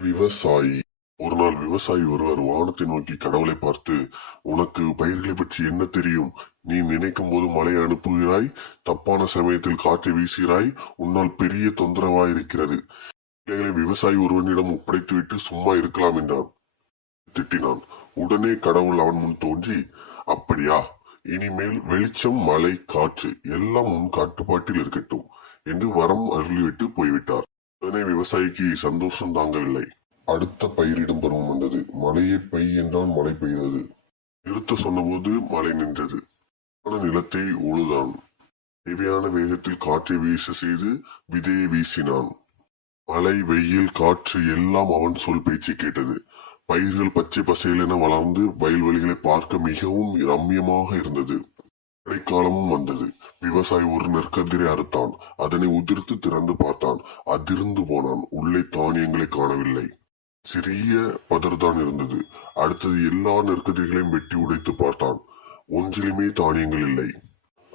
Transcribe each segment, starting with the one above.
விவசாயி. ஒரு நாள் விவசாயி ஒருவர் வானத்தை நோக்கி கடவுளை பார்த்து, உனக்கு பயிர்களை பற்றி என்ன தெரியும்? நீ நினைக்கும் போது மழையை அனுப்புகிறாய், தப்பான சமயத்தில் காற்றை வீசுகிறாய், உன்னால் பெரிய தொந்தரவாயிருக்கிறது. பிள்ளைகளை விவசாயி ஒருவனிடம் ஒப்படைத்துவிட்டு சும்மா இருக்கலாம் என்றான். திட்டினான். உடனே கடவுள் அவன் முன் தோன்றி, அப்படியா, இனிமேல் வெளிச்சம், மழை, காற்று எல்லாம் உன் கட்டுப்பாட்டில் இருக்கட்டும் என்று வரம் அருளிவிட்டு போய்விட்டார். உடனே விவசாயிக்கு சந்தோஷம் தாங்கவில்லை. அடுத்த பயிரிடும் பருவம் வந்தது. மழையை பெய் என்றால் மழை பெய்தது. நிறுத்த சொன்னபோது மழை நின்றது. நிலத்தை உழுதான். தேவையான வேகத்தில் காற்றை வீச செய்து விதையை வீசினான். மழை, வெயில், காற்று எல்லாம் அவன் சொல் பேச்சு கேட்டது. பயிர்கள் பச்சை பசையென வளர்ந்து வயல்வெளிகளை பார்க்க மிகவும் ரம்யமாக இருந்தது. மழைக்காலமும் வந்தது. விவசாயி ஒரு நெற்கதிரை அறுத்தான். அதனை உதிர்த்து திறந்து பார்த்தான். அதிர்ந்து போனான். உள்ளே தானியங்களை காணவில்லை. சிறிய பதர்தான் இருந்தது. அடுத்தது எல்லா நெற்கதிர்களையும் வெட்டி உடைத்து பார்த்தான். ஒன்றிலுமே தானியங்கள் இல்லை.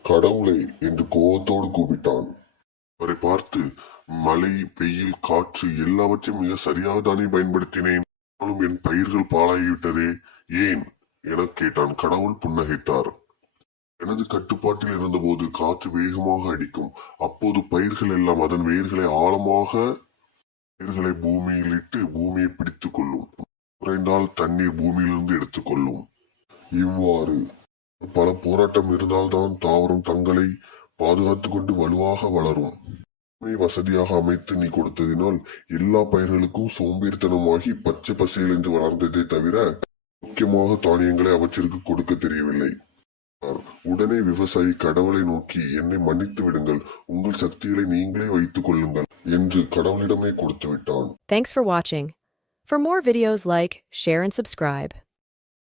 கடவுளை என்று கோபத்தோடு கூப்பிட்டான். அவரை பார்த்து, மழை, வெயில், காற்று எல்லாவற்றையும் மிக சரியாக தானே பயன்படுத்தினேன். ஆனாலும் என் பயிர்கள் பாழாகிவிட்டதே, ஏன் என கேட்டான். கடவுள் புன்னகைத்தார். எனது கட்டுப்பாட்டில் இருந்தபோது காற்று வேகமாக அடிக்கும். அப்போது பயிர்கள் எல்லாம் அதன் வேர்களை ஆழமாக பூமியில் இட்டு பூமியை பிடித்துக் கொள்ளும். குறைந்தால் தண்ணீர் பூமியிலிருந்து எடுத்துக்கொள்ளும். இவ்வாறு பல போராட்டம் இருந்தால்தான் தாவரம் தங்களை பாதுகாத்துக் கொண்டு வலுவாக வளரும். வசதியாக அமைத்து நீ கொடுத்ததினால் எல்லா பயிர்களுக்கும் சோம்பேறித்தனமாகி பச்சை பசையில் என்று வளர்ந்ததை தவிர முக்கியமாக தானியங்களை அவற்றிற்கு கொடுக்க தெரியவில்லை. உடனே விவசாயி கடவுளை நோக்கி, என்னை மன்னித்து விடுங்கள், உங்கள் சக்திகளை நீங்களே வைத்துக் கொள்ளுங்கள் என்று கடவுளிடமே கொடுத்து விட்டான். Thanks for watching. For more videos like, share and subscribe.